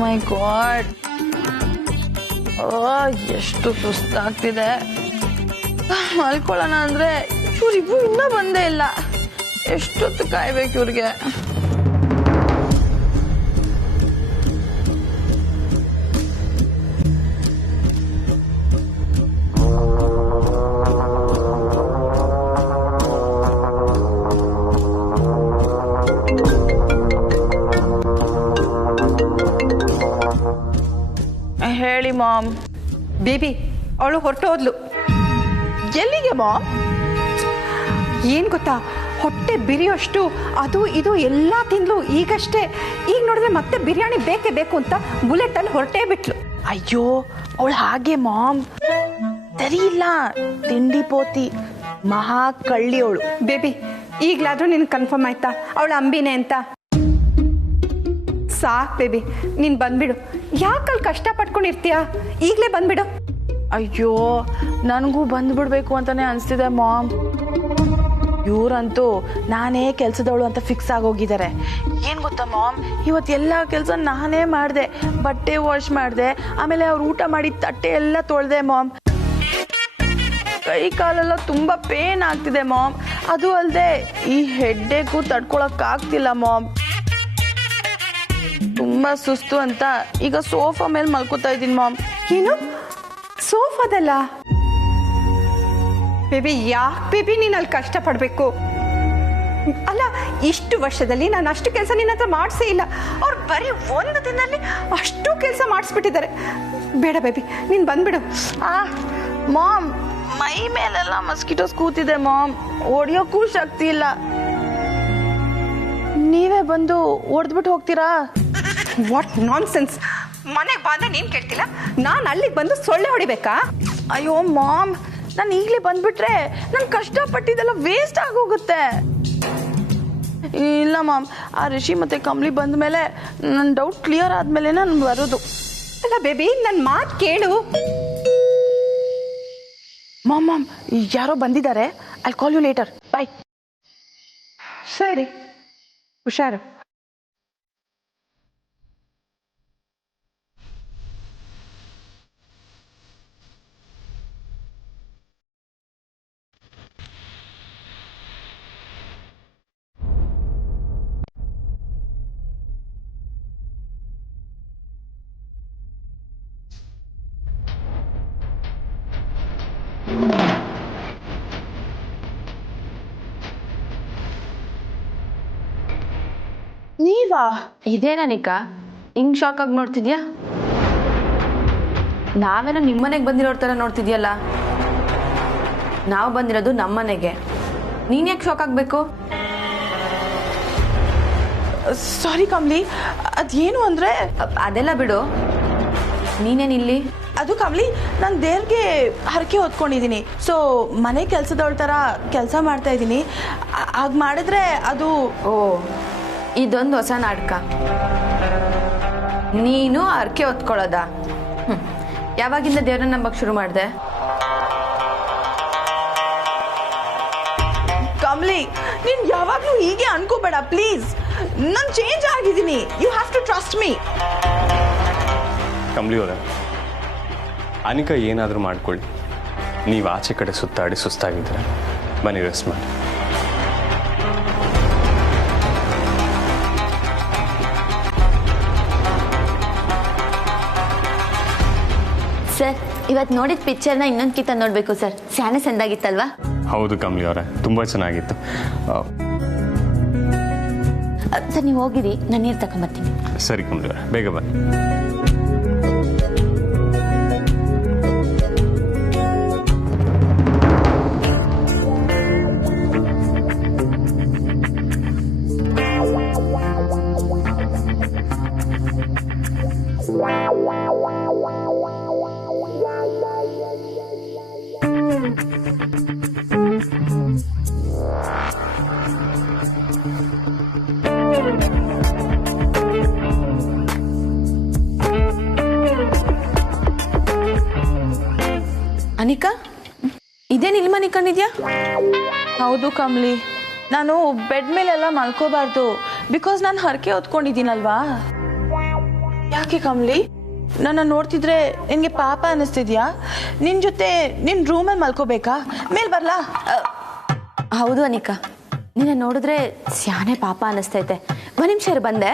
ಮೈ god, ಎಷ್ಟು ಸುಸ್ತಾಗ್ತಿದೆ. ಮಲ್ಕೊಳ್ಳೋಣ ಅಂದ್ರೆ ಇವ್ರಿಬ್ರು ಇನ್ನೂ ಬಂದೇ ಇಲ್ಲ. ಎಷ್ಟೊತ್ತು ಕಾಯ್ಬೇಕು ಇವ್ರಿಗೆ. ಹೇಳಿ ಮಾಮ್. ಬೇಬಿ ಅವಳು ಹೊರಟೋದ್ಲು. ಎಲ್ಲಿಗೆ ಮಾಮ್? ಏನ್ ಗೊತ್ತಾ, ಹೊಟ್ಟೆ ಬಿರಿಯೋಷ್ಟು ಅದು ಇದು ಎಲ್ಲ ತಿಂದ್ಲು ಈಗಷ್ಟೇ. ಈಗ ನೋಡಿದ್ರೆ ಮತ್ತೆ ಬಿರಿಯಾನಿ ಬೇಕೇ ಬೇಕು ಅಂತ ಬುಲೆಟ್ ಅಲ್ಲಿ ಹೊರಟೇ ಬಿಟ್ಲು. ಅಯ್ಯೋ, ಅವಳು ಹಾಗೆ ಮಾಮ್, ಸರಿ ಇಲ್ಲ, ತಿಂಡಿ ಪೋತಿ, ಮಹಾ ಕಳ್ಳಿ ಅವಳು. ಬೇಬಿ ಈಗ್ಲಾದ್ರೂ ನಿನ್ ಕನ್ಫರ್ಮ್ ಆಯ್ತಾ ಅವಳ ಅಂಬಿನೇ ಅಂತ? ಸಾಕ್ ಬೇಬಿ, ನೀನ್ ಬಂದ್ಬಿಡು. ಯಾಕಲ್ಲಿ ಕಷ್ಟ ಪಟ್ಕೊಂಡಿರ್ತೀಯ? ಈಗಲೇ ಬಂದ್ಬಿಡು. ಅಯ್ಯೋ, ನನಗೂ ಬಂದ್ಬಿಡ್ಬೇಕು ಅಂತಾನೆ ಅನಿಸ್ತಿದೆ ಮಾಮ್. ಇವರಂತೂ ನಾನೇ ಕೆಲಸದವಳು ಅಂತ ಫಿಕ್ಸ್ ಆಗೋಗಿದ್ದಾರೆ. ಏನು ಗೊತ್ತಾ ಮಾಮ್, ಇವತ್ತೆಲ್ಲ ಕೆಲಸ ನಾನೇ ಮಾಡಿದೆ. ಬಟ್ಟೆ ವಾಶ್ ಮಾಡಿದೆ, ಆಮೇಲೆ ಅವ್ರು ಊಟ ಮಾಡಿದ ತಟ್ಟೆ ಎಲ್ಲ ತೊಳೆದೆ ಮಾಮ್. ಕೈ ಕಾಲೆಲ್ಲ ತುಂಬ ಪೇನ್ ಆಗ್ತಿದೆ ಮಾಮ್. ಅದು ಅಲ್ಲದೆ ಈ ಹೆಡ್ಡೇಕು ತಡ್ಕೊಳಕ್ಕಾಗ್ತಿಲ್ಲ ಮಾಮ್. ತುಂಬಾ ಸುಸ್ತು ಅಂತ ಈಗ ಸೋಫಾ ಮೇಲೆ ಮಲ್ಕೋತಾ ಇದ್ದೀನಿ ಮಾಮ್. ಏನು ಸೋಫಾದಲ್ಲ? ಬೇಬಿ ಯಾಕೆ ಬೇಬಿ ನೀನು ಅಲ್ಲಿ ಕಷ್ಟ ಪಡ್ಬೇಕು? ಅಲ್ಲ, ಇಷ್ಟು ವರ್ಷದಲ್ಲಿ ನಾನು ಅಷ್ಟು ಕೆಲಸ ನಿನ್ನ ಹತ್ರ ಮಾಡಿಸೇ ಇಲ್ಲ. ಅವ್ರು ಬರೀ ಒಂದು ದಿನದಲ್ಲಿ ಅಷ್ಟು ಕೆಲಸ ಮಾಡಿಸ್ಬಿಟ್ಟಿದ್ದಾರೆ. ಬೇಡ ಬೇಬಿ, ನೀನು ಬಂದ್ಬಿಡು. ಮಾಮ್, ಮೈ ಮೇಲೆಲ್ಲ ಮಸ್ಕಿಟೋಸ್ ಕೂತಿದೆ ಮಾಮ್. ಹೊಡಿಯೋಕ್ಕೂ ಶಕ್ತಿ ಇಲ್ಲ. ನೀವೇ ಬಂದು ಹೊಡೆದ್ಬಿಟ್ಟು ಹೋಗ್ತೀರಾ? What non sense. ಮನೆಗೆ ಬಂದ ನೀನ್ ಕೇಳ್ತಿಲ್ಲ, ನಾನು ಅಲ್ಲಿಗೆ ಬಂದು ಸೊಳ್ಳೆ ಹೊಡಿಬೇಕಾ? ಅಯ್ಯೋ ಮಾಮ್, ನಾನು ಈಗಲೇ ಬಂದ್ಬಿಟ್ರೆ ನಾನು ಕಷ್ಟಪಟ್ಟಿದ್ದೆಲ್ಲ ವೇಸ್ಟ್ ಆಗೋಗುತ್ತೆ. ಇಲ್ಲ ಮಾಮ್, ಆ ರಿಷಿ ಮತ್ತೆ ಕಮ್ಲಿ ಬಂದ ಮೇಲೆ ನನ್ನ ಡೌಟ್ ಕ್ಲಿಯರ್ ಆದ್ಮೇಲೆ ನಾನು ಬರೋದು. ಅಲ್ಲ ಬೇಬಿ, ನನ್ನ ಮಾತು ಕೇಳು. ಮಾಮ್, ಯಾರೋ ಬಂದಿದ್ದಾರೆ. I call you later. Bye. ಸರಿ, ಹುಷಾರು. ನೀವಾ? ಇದೇನಾನಿಕಾ ಹಿಂಗ್ ಶಾಕ್ ಆಗಿ ನೋಡ್ತಿದ್ಯಾ? ನಾವೇನೋ ನಿಮ್ಮನೆಗೆ ಬಂದಿರೋ ಥರ ನೋಡ್ತಿದ್ಯಲ್ಲ. ನಾವು ಬಂದಿರೋದು ನಮ್ಮನೆಗೆ, ನೀನ್ ಯಾಕೆ ಶಾಕ್ ಆಗ್ಬೇಕು? ಸಾರಿ ಕಮ್ಲಿ, ಅದೇನು ಅಂದ್ರೆ ಅದೆಲ್ಲ ಬಿಡು, ನೀನೇನಿಲ್ಲಿ? ಅದು ಕಮ್ಲಿ, ನಾನು ದೇವ್ರಿಗೆ ಹರಕೆ ಹೊತ್ಕೊಂಡಿದ್ದೀನಿ. ಸೊ ಮನೆ ಕೆಲಸದವಳ ಥರ ಕೆಲಸ ಮಾಡ್ತಾ ಇದ್ದೀನಿ. ಹಾಗೆ ಮಾಡಿದ್ರೆ ಅದು... ಓ, ಇದೊಂದು ಹೊಸ ನಾಟಕ. ನೀನು ಹರಕೆ ಹೊತ್ಕೊಳ್ಳೋದ? ಯಾವಾಗಿಂದ ದೇವ್ರನ್ನ ನಂಬಕ್ ಶುರು ಮಾಡಿದೆ? ಕಮ್ಲಿ, ನೀನ್ ಯಾವಾಗ್ಲೂ ಹೀಗೆ ಅನ್ಕೋಬೇಡ ಪ್ಲೀಸ್. ನಾನು ಚೇಂಜ್ ಆಗಿದ್ದೀನಿ. You have to trust me. Kamli ಅವರೇ, ಅನಿಕಾ ಏನಾದರೂ ಮಾಡ್ಕೊಳ್ಳಿ, ನೀವು ಆಚೆ ಕಡೆ ಸುತ್ತಾಡಿ ಸುಸ್ತಾಗಿದ್ದೀರ. ಬನ್ನಿ ರೆಸ್ಟ್ ಮಾಡಿ. ಸರ್, ಇವತ್ತು ನೋಡಿದ ಪಿಕ್ಚರ್ನ ಇನ್ನೊಂದು ಕಿತ್ತ ನೋಡಬೇಕು ಸರ್. ಸ್ಯಾನೆ ಸಂದಾಗಿತ್ತಲ್ವಾ? ಹೌದು ಕಮ್ಲಿ ಅವರೇ, ತುಂಬ ಚೆನ್ನಾಗಿತ್ತು. ಸರ್, ನೀವು ಹೋಗಿರಿ, ನಾನು ನೀರು ತಗೊಂಬರ್ತೀನಿ. ಸರಿ ಕಮ್ಲಿ ಅವರೇ, ಬೇಗ ಬನ್ನಿ. ಅನಿಕಾ, ಇದೇನು ಇಲ್ಲಿ ಮನಿಕೊಂಡಿದ್ಯಾ? ಹೌದು ಕಮ್ಲಿ, ನಾನು ಬೆಡ್ ಮೇಲೆಲ್ಲ ಮಲ್ಕೋಬಾರ್ದು. ಬಿಕಾಸ್ ನಾನು ಹರಕೆ ಹೊತ್ಕೊಂಡಿದ್ದೀನಲ್ವಾ. ಯಾಕೆ ಕಮಲಿ, ನನ್ನ ನೋಡ್ತಿದ್ರೆ ನಿನ್ಗೆ ಪಾಪ ಅನ್ನಿಸ್ತಿದ್ಯಾ? ನಿನ್ ಜೊತೆ ನಿನ್ ರೂಮಲ್ಲಿ ಮಲ್ಕೋಬೇಕಾ? ಮೇಲ್ ಬರ್ಲಾ? ಹೌದು ಅನಿಕಾ, ನಿನ್ನ ನೋಡಿದ್ರೆ ಸ್ಯಾನೆ ಪಾಪ ಅನಿಸ್ತೈತೆ. ಒಂದು ನಿಮಿಷ ಬಂದೆ.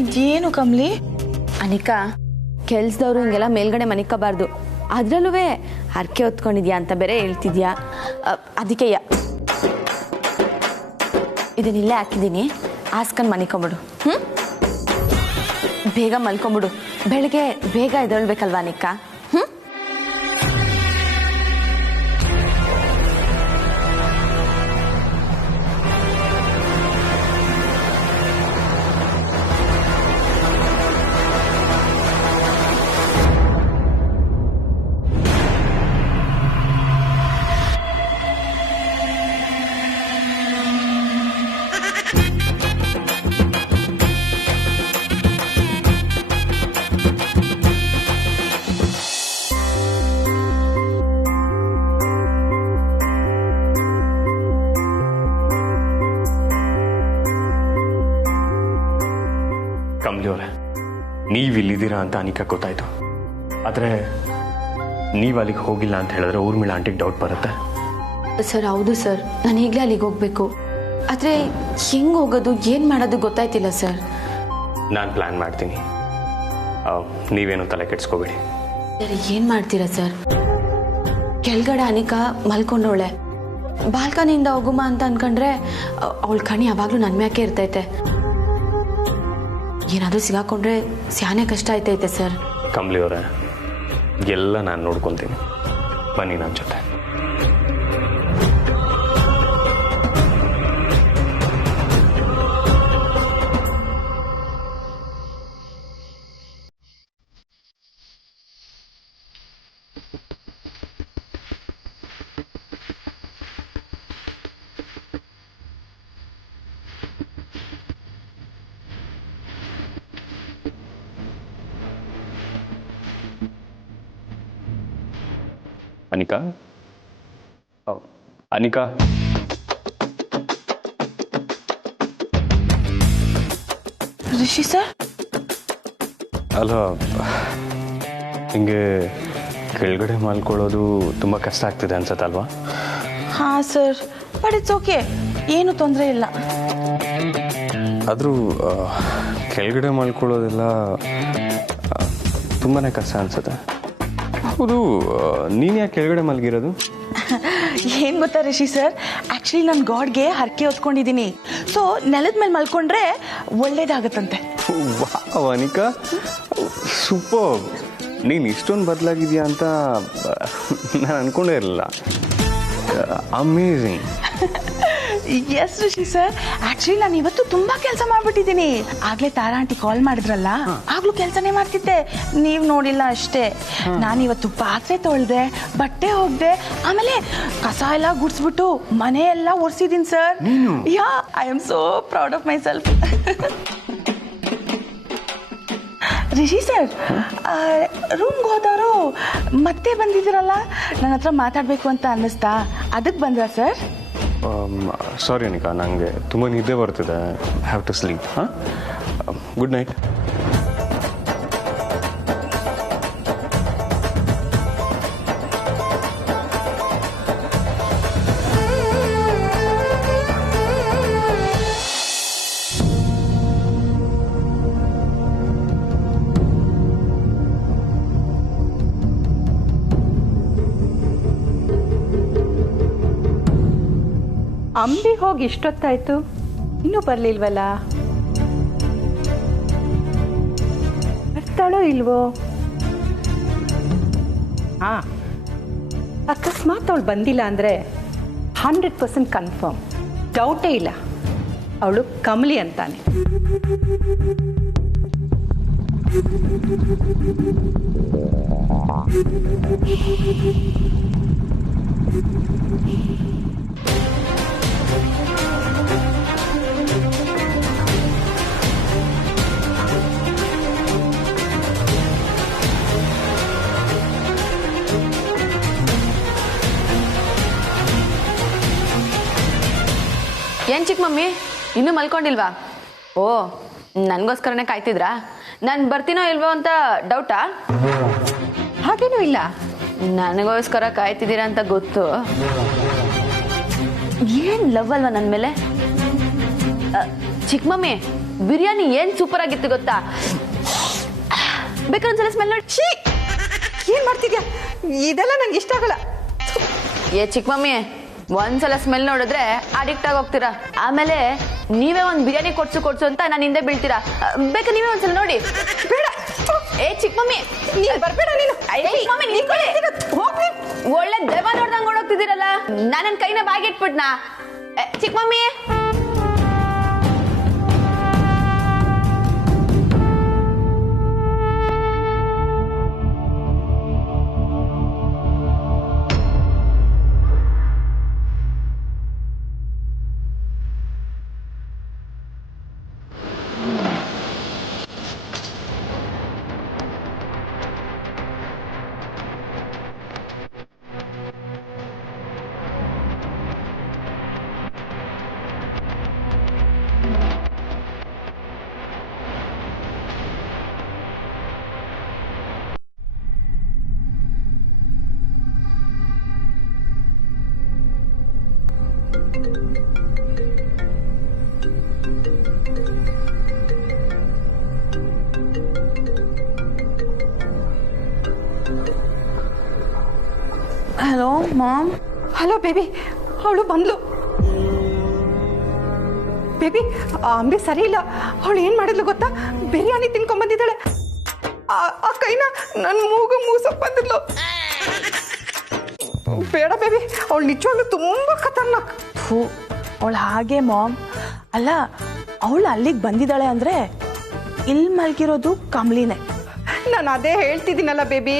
ಇದೇನು ಕಮಲಿ? ಅನಿಕಾ, ಕೆಲ್ಸದವ್ರು ಹಿಂಗೆಲ್ಲ ಮೇಲ್ಗಡೆ ಮನಿಕೋಬಾರ್ದು. ಅದ್ರಲ್ಲೂ ಹರಕೆ ಹೊತ್ಕೊಂಡಿದ್ಯಾ ಅಂತ ಬೇರೆ ಹೇಳ್ತಿದ್ಯಾ. ಅದಕ್ಕೆ ಇದನ್ನಿಲ್ಲೇ ಹಾಕಿದ್ದೀನಿ, ಹಾಸ್ಕೊಂಡು ಮನಿಕೊಂಬಿಡು. ಬೇಗ ಮಲ್ಕೊಂಬಿಡು, ಬೆಳಗ್ಗೆ ಬೇಗ ಎದ್ದೇಳ್ಬೇಕಲ್ವಾ ಅನಿಕಾ? ಕಮಲಿಯವರೇ, ನೀವು ಇಲ್ಲಿದ್ದೀರಾ ಅಂತ ಅನಿಕಾ ಗೊತ್ತಾಯ್ತು. ಆದರೆ ನೀವು ಅಲ್ಲಿಗೆ ಹೋಗಿಲ್ಲ ಅಂತ ಹೇಳಿದ್ರೆ ಊರ್ಮಿಳಾ ಆಂಟಿಗೆ ಡೌಟ್ ಬರುತ್ತೆ. ಸರ್ ಹೌದು ಸರ್, ನಾನು ಈಗಲೇ ಅಲ್ಲಿಗೆ ಹೋಗ್ಬೇಕು. ಆದರೆ ಹೆಂಗೆ ಹೋಗೋದು, ಏನು ಮಾಡೋದು ಗೊತ್ತಾಯ್ತಿಲ್ಲ ಸರ್. ನಾನು ಪ್ಲ್ಯಾನ್ ಮಾಡ್ತೀನಿ, ನೀವೇನು ತಲೆ ಕೆಡಿಸ್ಕೋಬೇಡಿ. ಸರ್ ಏನು ಮಾಡ್ತೀರಾ ಸರ್? ಕೆಳಗಡೆ ಅನಿಕಾ ಮಲ್ಕೊಂಡವಳೆ, ಬಾಲ್ಕನಿಯಿಂದ ಹೋಗುಮ ಅಂತ ಅನ್ಕೊಂಡ್ರೆ ಅವಳ ಕಣಿ ಯಾವಾಗಲೂ ನನ್ನ ಮ್ಯಾಕೆ ಇರ್ತೈತೆ. ಏನಾದರೂ ಸಿಗಾಕೊಂಡ್ರೆ ಸ್ಯಾನೆ ಕಷ್ಟ ಆಯ್ತೈತೆ ಸರ್. ಕಮಲಿಯವರೇ, ಎಲ್ಲ ನಾನು ನೋಡ್ಕೊತೀನಿ, ಬನ್ನಿ ನನ್ನ ಜೊತೆ. ಅನಿಕಾ, ಅನಿಕಾ, ರಿಷಿ ಸರ್, ಅಲ್ಲ ಹಿಂಗೆ ಕೆಳಗಡೆ ಮಲ್ಕೊಳ್ಳೋದು ತುಂಬ ಕಷ್ಟ ಆಗ್ತಿದೆ ಅನ್ಸತ್ತಲ್ವಾ? ಹಾಂ ಸರ್, ಬಟ್ ಇಟ್ಸ್ ಓಕೆ, ಏನು ತೊಂದರೆ ಇಲ್ಲ. ಆದರೂ ಕೆಳಗಡೆ ಮಲ್ಕೊಳ್ಳೋದೆಲ್ಲ ತುಂಬಾ ಕಷ್ಟ ಅನ್ಸುತ್ತೆ. ಹೌದು, ನೀನು ಯಾಕೆ ಕೆಳಗಡೆ ಮಲಗಿರೋದು? ಏನು ಗೊತ್ತಾ ರಿಷಿ ಸರ್, ಆ್ಯಕ್ಚುಲಿ ನಾನು ಗಾಡ್ಗೆ ಹರಕೆ ಹೊತ್ಕೊಂಡಿದ್ದೀನಿ. ಸೊ ನೆಲದ ಮೇಲೆ ಮಲ್ಕೊಂಡ್ರೆ ಒಳ್ಳೇದಾಗತ್ತಂತೆ. ವಾಹ್ ಅನಿಕಾ, ಸೂಪರ್. ನೀನು ಇಷ್ಟೊಂದು ಬದಲಾಗಿದೆಯಾ ಅಂತ ನಾನು ಅನ್ಕೊಂಡೇ ಇರಲಿಲ್ಲ. Amazing. Yes Rishi sir, actually ನಾನು ಇವತ್ತು ತುಂಬಾ ಕೆಲಸ ಮಾಡ್ಬಿಟ್ಟಿದ್ದೀನಿ. ಆಗ್ಲೇ ತಾರಾ ಆಂಟಿ ಕಾಲ್ ಮಾಡಿದ್ರಲ್ಲ, ಆಗ್ಲೂ ಕೆಲಸನೇ ಮಾಡ್ತಿದ್ದೆ, ನೀವು ನೋಡಿಲ್ಲ ಅಷ್ಟೇ. ನಾನು ಇವತ್ತು ಪಾತ್ರೆ ತೊಳ್ದೆ, ಬಟ್ಟೆ ಹೋಗ್ದೆ, ಆಮೇಲೆ ಕಸ ಎಲ್ಲ ಗುಡ್ಸ್ಬಿಟ್ಟು ಮನೆ ಎಲ್ಲ ಒರೆಸಿದ್ದೀನಿ sir. Yeah, I am so proud of myself. Rishi sir, ರೂಮ್ಗೆ ಹೋದವರು ಮತ್ತೆ ಬಂದಿದ್ದೀರಲ್ಲ, ನನ್ನ ಹತ್ರ ಮಾತಾಡಬೇಕು ಅಂತ ಅನ್ನಿಸ್ತಾ, ಅದಕ್ಕೆ ಬಂದ್ರಾ ಸರ್? ಸಾರಿ ಅನಿಕಾ, ನನಗೆ ತುಂಬ ನಿದ್ದೆ ಬರ್ತಿದೆ. Have to sleep. ಹಾಂ, ಗುಡ್ ನೈಟ್. ಅಂಬಿ ಹೋಗಿ ಇಷ್ಟೊತ್ತಾಯ್ತು, ಇನ್ನೂ ಬರಲಿಲ್ವಲ್ಲ? ಬರ್ತಾಳೋ ಇಲ್ವೋ? ಹಾಂ, ಅಕಸ್ಮಾತ್ ಅವಳು ಬಂದಿಲ್ಲ ಅಂದರೆ 100% ಕನ್ಫರ್ಮ್, ಡೌಟೇ ಇಲ್ಲ, ಅವಳು ಕಮಲಿ ಅಂತಾನೆ. ಏನ್ ಚಿಕ್ಕ ಮಮ್ಮಿ ಇನ್ನೂ ಮಲ್ಕೊಂಡಿಲ್ವಾ? ಓ, ನನಗೋಸ್ಕರನೇ ಕಾಯ್ತಿದ್ರಾ? ನಾನು ಬರ್ತೀನೋ ಇಲ್ವೋ ಅಂತ ಡೌಟಾ? ಹಾಗೇನೂ ಇಲ್ಲ. ನನಗೋಸ್ಕರ ಕಾಯ್ತಿದ್ದೀರಾ ಅಂತ ಗೊತ್ತು. ಏನ್ ಲವ್ ಅಲ್ವಾ ನನ್ನ ಮೇಲೆ? ಚಿಕ್ಕ ಮಮ್ಮಿ, ಬಿರಿಯಾನಿ ಏನ್ ಸೂಪರ್ ಆಗಿತ್ತು ಗೊತ್ತಾ? ಬೇಕಾದ್ರೆ ಒಂದ್ಸಲ ಸ್ಮೆಲ್ ನೋಡಿ. ಛೀ, ಏನ್ ಮಾಡ್ತಿದ್ಯಾ? ಇದೆಲ್ಲ ನಂಗೆ ಇಷ್ಟ ಆಗಲ್ಲ. ಏ ಚಿಕ್ಕ ಮಮ್ಮಿ, ಒಂದ್ಸಲ ಸ್ಮೆಲ್ ನೋಡಿದ್ರೆ ಅಡಿಕ್ಟ್ ಆಗಿ ಹೋಗ್ತೀರಾ. ಆಮೇಲೆ ನೀವೇ ಒಂದ್ ಬಿರಿಯಾನಿ ಕೊಡ್ಸು ಅಂತ ನಾನು ಹಿಂದೆ ಬೀಳ್ತೀರಾ. ಬೇಕಾ ನೀವೇ ಒಂದ್ಸಲ ನೋಡಿ. ಬೇಡ. ಏ ಚಿಕ್ಕ ಮಮ್ಮಿ, ನೀನ್ ಬರ್ಬೇಡ ನೀನು. ಚಿಕ್ಕ ಮಮ್ಮಿ, ನಿಂತ್ಕೊಳ್ಳಿ. ಒಳ್ಳೆ ದೆವ್ವ ನೋಡ್ದಂಗ್ ಓಡೋಗ್ತಿದ್ದೀರಲ್ಲ. ನನ್ನ ಕೈನ ಬಾಗಿಟ್ಬಿಟ್ನಾ? ಚಿಕ್ಕ mummy. Hello mom. Hello baby, ಅವಳು ಬಂದ್ಲು. ಬೇಬಿ, ಆ ಅಂಬಿ ಸರಿ ಇಲ್ಲ. ಅವಳು ಏನ್ ಮಾಡಿದ್ಲು ಗೊತ್ತಾ? ಬಿರಿಯಾನಿ ತಿನ್ಕೊಂಡ್ ಬಂದಿದ್ದಾಳೆ. ಆ ಕೈನ ನನ್ನ ಮೂಸಕ್ ಬಂದಿದ್ಲು. ಬೇಡ ಬೇಬಿ, ಅವಳು ನಿಜವಾಗ್ಲೂ ತುಂಬಾ ಖತರ್ನಾಕ್. ಅವಳು ಹಾಗೆ ಮಾಮ್. ಅಲ್ಲ, ಅವಳು ಅಲ್ಲಿಗೆ ಬಂದಿದ್ದಾಳೆ ಅಂದ್ರೆ ಇಲ್ಲಿ ಮಲ್ಗಿರೋದು ಕಮ್ಲಿನೇ. ನಾನು ಅದೇ ಹೇಳ್ತಿದ್ದೀನಲ್ಲ ಬೇಬಿ,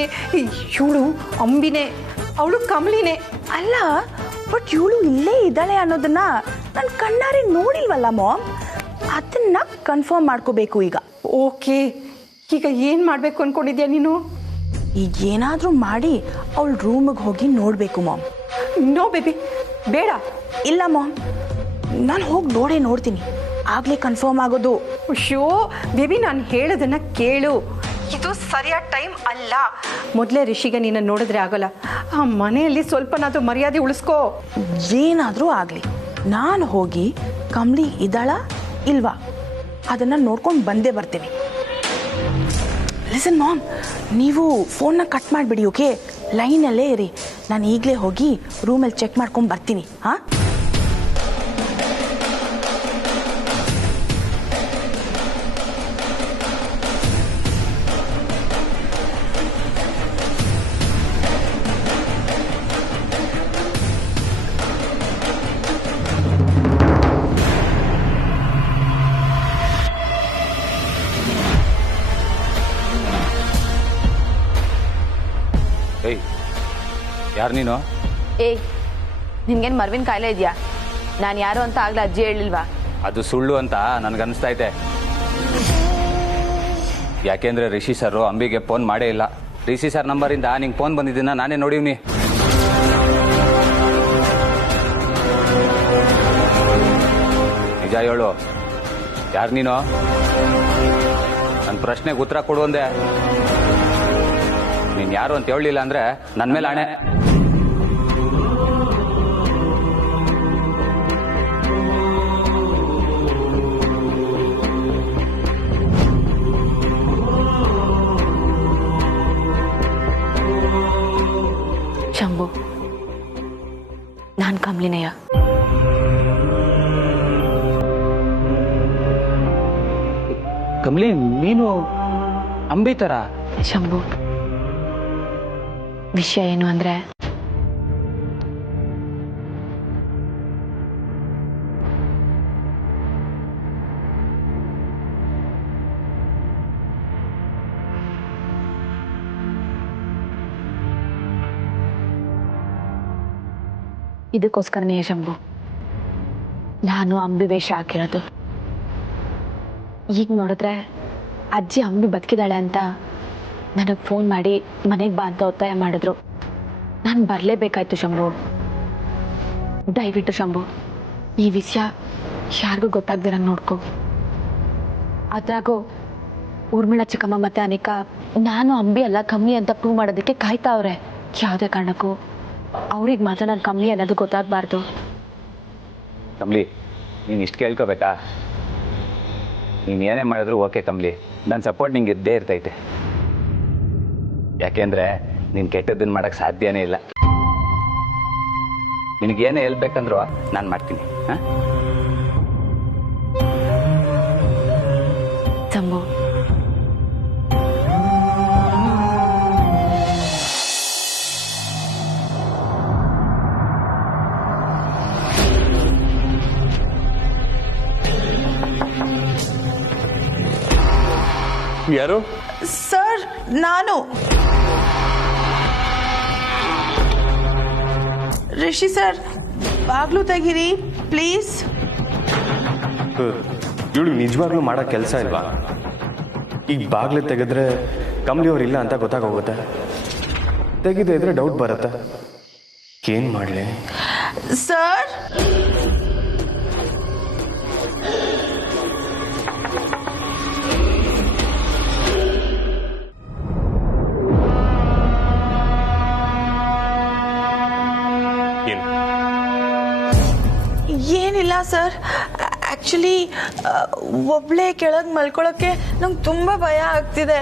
ಇವಳು ಅಂಬಿನೇ, ಅವಳು ಕಮಲಿನೇ. ಅಲ್ಲ, ಬಟ್ ಇವಳು ಇಲ್ಲೇ ಇದ್ದಾಳೆ ಅನ್ನೋದನ್ನ ನಾನು ಕಣ್ಣಾರೆ ನೋಡಿಲ್ವಲ್ಲ ಮಾಮ್. ಅದನ್ನ ಕನ್ಫರ್ಮ್ ಮಾಡ್ಕೋಬೇಕು ಈಗ. ಓಕೆ, ಈಗ ಏನ್ ಮಾಡ್ಬೇಕು ಅನ್ಕೊಂಡಿದ್ಯಾ ನೀನು? ಈಗ ಏನಾದರೂ ಮಾಡಿ ಅವಳ ರೂಮಿಗೆ ಹೋಗಿ ನೋಡಬೇಕು ಮಾಮ್. ನೋ ಬೇಬಿ, ಬೇಡ. ಇಲ್ಲ ಮಾಮ್, ನಾನು ಹೋಗಿ ನೋಡ್ತೀನಿ, ಆಗ್ಲೇ ಕನ್ಫರ್ಮ್ ಆಗೋದು. ಶೋ ಬೇಬಿ, ನಾನು ಹೇಳೋದನ್ನ ಕೇಳು. ಇದು ಸರಿಯಾದ ಟೈಮ್ ಅಲ್ಲ. ಮೊದಲೇ ರಿಷಿಗೆ ನೀನು ನೋಡಿದ್ರೆ ಆಗಲ್ಲ. ಆ ಮನೆಯಲ್ಲಿ ಸ್ವಲ್ಪನಾದ್ರೂ ಮರ್ಯಾದೆ ಉಳಿಸ್ಕೋ. ಏನಾದರೂ ಆಗಲಿ, ನಾನು ಹೋಗಿ ಕಮ್ಲಿ ಇದ್ದಾಳ ಇಲ್ವಾ ಅದನ್ನು ನೋಡ್ಕೊಂಡು ಬಂದೇ ಬರ್ತೀನಿ. ಲಿಸನ್ ಮಾಮ್, ನೀವು ಫೋನ್ನ ಕಟ್ ಮಾಡಿಬಿಡಿ, ಓಕೆ? ಲೈನಲ್ಲೇ ಇರಿ, ನಾನು ಈಗಲೇ ಹೋಗಿ ರೂಮಲ್ಲಿ ಚೆಕ್ ಮಾಡ್ಕೊಂಡು ಬರ್ತೀನಿ. ಹಾಂ? ಏಯ್, ಯಾರು ನೀನು? ಏಯ್, ನಿನ್ಗೇನು ಮರ್ವಿನ ಕಾಯಿಲೆ ಇದೆಯಾ? ನಾನು ಯಾರು ಅಂತ ಆಗ್ಲೇ ಅಜ್ಜಿ ಹೇಳಿಲ್ವಾ? ಅದು ಸುಳ್ಳು ಅಂತ ನನಗನ್ನಿಸ್ತೈತೆ. ಯಾಕೆಂದ್ರೆ ರಿಷಿ ಸರ್ ಅಂಬಿಗೆ ಫೋನ್ ಮಾಡೇ ಇಲ್ಲ. ರಿಷಿ ಸರ್ ನಂಬರಿಂದ ನಿಂಗೆ ಫೋನ್ ಬಂದಿದ್ದನ್ನ ನಾನೇ ನೋಡಿವ್ನಿ. ನಿಜ ಹೇಳು, ಯಾರು ನೀನು? ನನ್ನ ಪ್ರಶ್ನೆಗೆ ಉತ್ತರ ಕೊಡು ಅಂದೆ. ನೀನು ಯಾರು ಅಂತ ಹೇಳಲಿಲ್ಲ ಅಂದ್ರೆ ನನ್ನ ಮೇಲೆ ಆಣೆ. ಶಂಭು, ನಾನು ಕಮ್ಲಿನಯ್ಯ. ಕಮಲಿ, ನೀನು ಅಂಬಿ ಥರ? ಶಂಭು, ವಿಷಯ ಏನು ಅಂದ್ರೆ, ಇದಕ್ಕೋಸ್ಕರನೇ ಶಂಭು ನಾನು ಅಂಬಿ ವೇಷ ಹಾಕಿರೋದು. ಈಗ ನೋಡಿದ್ರೆ ಅಜ್ಜಿ ಅಂಬಿ ಬದುಕಿದಾಳೆ ಅಂತ ನನಗೆ ಫೋನ್ ಮಾಡಿ ಮನೆಗೆ ಬಾ ಅಂತ ಒತ್ತಾಯ ಮಾಡಿದ್ರು. ನಾನು ಬರಲೇಬೇಕಾಯ್ತು ಶಂಭು. ದಯವಿಟ್ಟು ಶಂಭು ಈ ವಿಷಯ ಯಾರಿಗೂ ಗೊತ್ತಾಗ್ದಿರಂಗೆ ನೋಡ್ಕೊ. ಅದ್ರಾಗೂ ಊರ್ಮಿಳಾ ಚಿಕ್ಕಮ್ಮ ಮತ್ತೆ ಅನಿಕಾ ನಾನು ಅಂಬಿ ಎಲ್ಲ ಕಮ್ಮಿ ಅಂತ ಪ್ರೂವ್ ಮಾಡೋದಕ್ಕೆ ಕಾಯ್ತಾವ್ರೆ. ಯಾವುದೇ ಕಾರಣಕ್ಕೂ ಅವ್ರಿಗೆ ಮಾತ್ರ ನಾನು ಕಮ್ಮಿ ಅನ್ನೋದು ಗೊತ್ತಾಗಬಾರ್ದು. ಕಮ್ಲಿ, ನೀನು ಇಷ್ಟು ಕೇಳ್ಕೊಬೇಕಾ? ನೀನು ಏನೇ ಮಾಡಿದ್ರು ಓಕೆ ಕಮ್ಲಿ, ನನ್ನ ಸಪೋರ್ಟ್ ನಿಂಗೆ ಇದ್ದೇ ಇರ್ತೈತೆ. ಯಾಕೆಂದರೆ ನೀನು ಕೆಟ್ಟದ್ದನ್ನು ಮಾಡೋಕ್ಕೆ ಸಾಧ್ಯನೇ ಇಲ್ಲ. ನಿನಗೇನೇ ಹೇಳ್ಬೇಕಂದ್ರೂ ನಾನು ಮಾಡ್ತೀನಿ. ಹಾಂ ಶಂಭು, ಯಾರು? ಸರ್ ನಾನು ರಿಷಿ ಸರ್, ಬಾಗ್ಲು ತೆಗೀರಿ ಪ್ಲೀಸ್. ಇವಳು ನಿಜವಾಗ್ಲೂ ಮಾಡೋ ಕೆಲಸ ಇಲ್ವಾ? ಈಗ ಬಾಗ್ಲು ತೆಗೆದ್ರೆ ಕಮ್ಲಿಯವ್ರು ಇಲ್ಲ ಅಂತ ಗೊತ್ತಾಗೋಗುತ್ತೆ. ತೆಗೆದೇ ಇದ್ರೆ ಡೌಟ್ ಬರುತ್ತೆ. ಏನ್ ಮಾಡಲಿ ಸರ್? ಏನಿಲ್ಲ ಸರ್, ಆ್ಯಕ್ಚುಲಿ ಒಬ್ಳೆ ಕೆಳಗೆ ಮಲ್ಕೊಳ್ಳೋಕ್ಕೆ ನಂಗೆ ತುಂಬ ಭಯ ಆಗ್ತಿದೆ.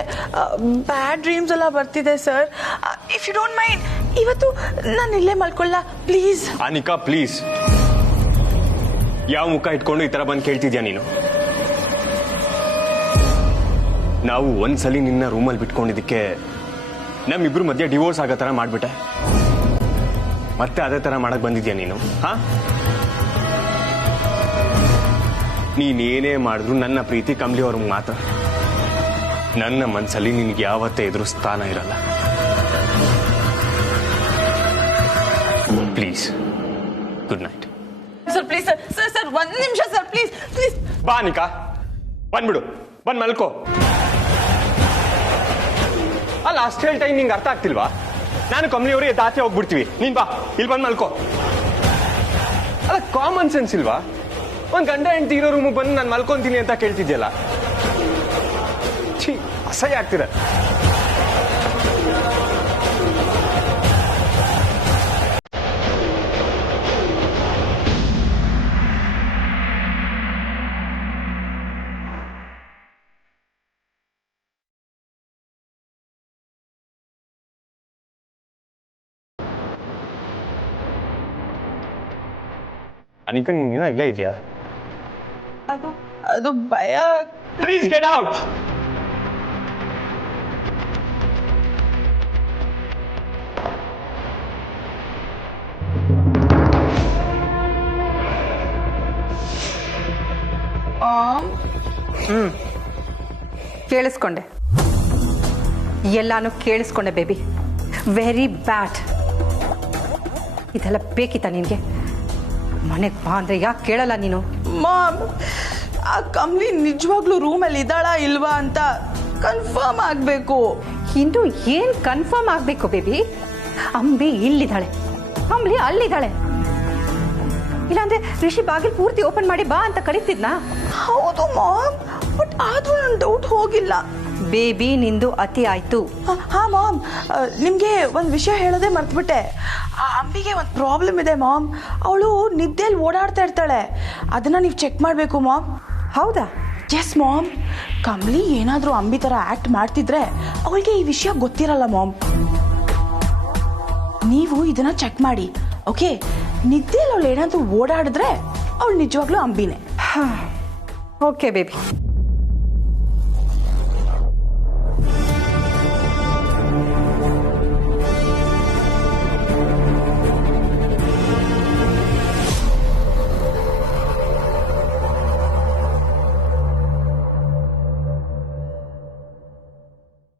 ಬ್ಯಾಡ್ ಡ್ರೀಮ್ಸ್ ಎಲ್ಲ ಬರ್ತಿದೆ sir. If you don't mind ಇವತ್ತು ನಾನು ಇಲ್ಲೇ ಮಲ್ಕೊಳ್ಳ ಪ್ಲೀಸ್. ಅನಿಕಾ ಪ್ಲೀಸ್, ಯಾವ ಮುಖ ಇಟ್ಕೊಂಡು ಈ ಥರ ಬಂದು ಕೇಳ್ತಿದ್ಯಾ ನೀನು? ನಾವು ಒಂದ್ಸಲಿ ನಿನ್ನ ರೂಮಲ್ಲಿ ಬಿಟ್ಕೊಂಡಿದ್ದಕ್ಕೆ ನಮ್ಮಿಬ್ರು ಮಧ್ಯೆ ಡಿವೋರ್ಸ್ ಆಗೋ ಥರ ಮಾಡಿಬಿಟ್ಟೆ. ಮತ್ತೆ ಅದೇ ಥರ ಮಾಡಕ್ಕೆ ಬಂದಿದ್ಯಾ ನೀನು? ಹಾ, ನೀನೇನೇ ಮಾಡಿದ್ರು ನನ್ನ ಪ್ರೀತಿ ಕಮ್ಲಿ ಅವ್ರಿಗೆ ಮಾತ್ರ. ನನ್ನ ಮನಸ್ಸಲ್ಲಿ ನಿನಗೆ ಯಾವತ್ತೇ ಎದುರು ಸ್ಥಾನ ಇರಲ್ಲ. Please, good night. Sir please sir, sir sir ಒಂದು ನಿಮಿಷ ಸರ್, ಪ್ಲೀಸ್ ಪ್ಲೀಸ್. ಬಾ ಅನಿಕಾ, ಬಂದ್ಬಿಡು, ಬಂದ್ ಮಲ್ಕೋ. ಅಲ್ಲ, ಅಷ್ಟು ಹೇಳ್ತಾ ನಿಂಗೆ ಅರ್ಥ ಆಗ್ತಿಲ್ವಾ? ನಾನು ಕಮ್ಲಿಯವ್ರಿಗೆ ದಾಚೆ ಹೋಗ್ಬಿಡ್ತೀವಿ, ನೀನ್ ಬಾ ಇಲ್ಲಿ ಬಂದ್ ಮಲ್ಕೋ. ಅಲ್ಲ, ಕಾಮನ್ ಸೆನ್ಸ್ ಇಲ್ವಾ? ಒಂದ್ ಗಂಡ ಹೆಂಡತಿ ಇರೋ ರೂಮಿಗೆ ಬಂದು ನಾನು ಮಲ್ಕೊಂತೀನಿ ಅಂತ ಕೇಳ್ತಿದ್ಯಲ್ಲ. ಛೀ, ಅಸಹ್ಯ ಆಗ್ತಿದೆ. ಅನಿಕಾ, ನೀನು ಇಲ್ಲೇ ಇದೆಯಾ? ಅದು ಭಯ. Please get out. ಕೇಳಿಸ್ಕೊಂಡೆ, ಎಲ್ಲಾನು ಕೇಳಿಸ್ಕೊಂಡೆ ಬೇಬಿ. Very bad. ಇದೆಲ್ಲ ಬೇಕಿತ್ತ ನಿನಗೆ? ಮನೆಗೆ ಬಾ ಅಂದ್ರೆ ಯಾಕೆ ಕೇಳಲ್ಲ ನೀನು? ಮಾಮ್, ಆ ಕಮ್ಲಿ ನಿಜವಾಗ್ಲೂ ರೂಮಲ್ಲಿ ಇದ್ದಾಳಾ ಇಲ್ವಾ ಅಂತ ಕನ್ಫರ್ಮ್ ಆಗಬೇಕು. ಇನ್ನು ಏನ್ ಕನ್ಫರ್ಮ್ ಆಗ್ಬೇಕು ಬೇಬಿ? ಅಂಬಿ ಇಲ್ಲಿದ್ದಾಳೆ, ಅಂಬಿ ಅಲ್ಲಿದ್ದಾಳೆ. ಇಲ್ಲಾಂದ್ರೆ ರಿಷಿ ಬಾಗಿಲು ಪೂರ್ತಿ ಓಪನ್ ಮಾಡಿ ಬಾ ಅಂತ ಕರೀತಿದ್ನಾ? ಹೌದು ಮಾಮ್, ಬಟ್ ಆದ್ರೂ ನನ್ನ ಡೌಟ್ ಹೋಗಿಲ್ಲ. ಬೇಬಿ, ನಿಂದು ಅತಿ ಆಯ್ತು. ಹಾ ಮಾಮ್, ನಿಮ್ಗೆ ಒಂದು ವಿಷಯ ಹೇಳೋದೇ ಮರ್ತ್ಬಿಟ್ಟೆ. ಆ ಅಂಬಿಗೆ ಒಂದು ಪ್ರಾಬ್ಲಮ್ ಇದೆ ಮಾಮ್. ಅವಳು ನಿದ್ದೆಯಲ್ಲಿ ಓಡಾಡ್ತಾ ಇರ್ತಾಳೆ. ಅದನ್ನ ನೀವು ಚೆಕ್ ಮಾಡಬೇಕು ಮಾಮ್. ಹೌದಾ? S ma'am. ಕಮ್ಲಿ ಏನಾದರೂ ಅಂಬಿ ಥರ ಆ್ಯಕ್ಟ್ ಮಾಡ್ತಿದ್ರೆ ಅವಳಿಗೆ ಈ ವಿಷಯ ಗೊತ್ತಿರಲ್ಲ ಮಾಮ್. ನೀವು ಇದನ್ನ ಚೆಕ್ ಮಾಡಿ, ಓಕೆ? ನಿದ್ದೆಯಲ್ಲಿ ಅವಳು ಏನಾದರೂ ಓಡಾಡಿದ್ರೆ ಅವಳು ನಿಜವಾಗ್ಲೂ ಅಂಬಿನೇ. Okay baby.